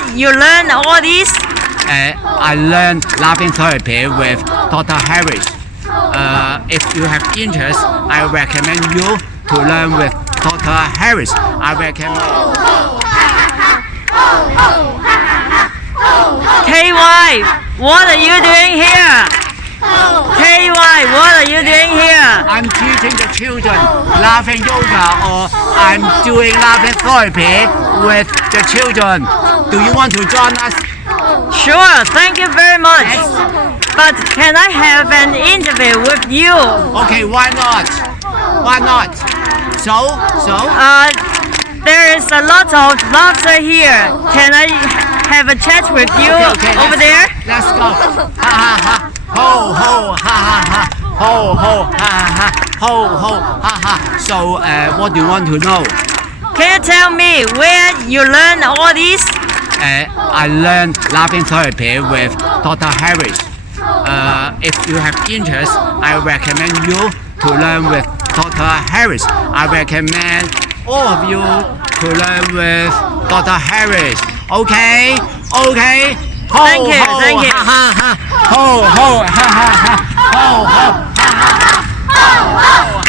where you learn all this? I learned laughing therapy with Dr. Harish. If you have interest, I recommend you to learn with Dr. Harish. I recommend. KY, what are you doing here? KY, what are you doing here? I'm teaching the children laughing yoga, or I'm doing laughing therapy with the children. Do you want to join us? Sure, thank you very much. But can I have an interview with you? Okay, why not? Why not? So? There is a lot of laughter here. Can I have a chat with you Okay, over there? Let's go. Ha ha ha. Ho ho ha ha ha. Ho ho ha ha ha. Ho ho ha ha. So, what do you want to know? Can you tell me where you learn all this? I learned laughing therapy with Dr. Harish. If you have interest, I recommend you to learn with Dr. Harish. I recommend all of you to learn with Dr. Harish. Okay? Okay? Ho, Thank you, ho, thank you. Ha, ha, ha. Ho, ho, ha, ha, ha. Ho, ho, ha, ha, ha. Ho, ho,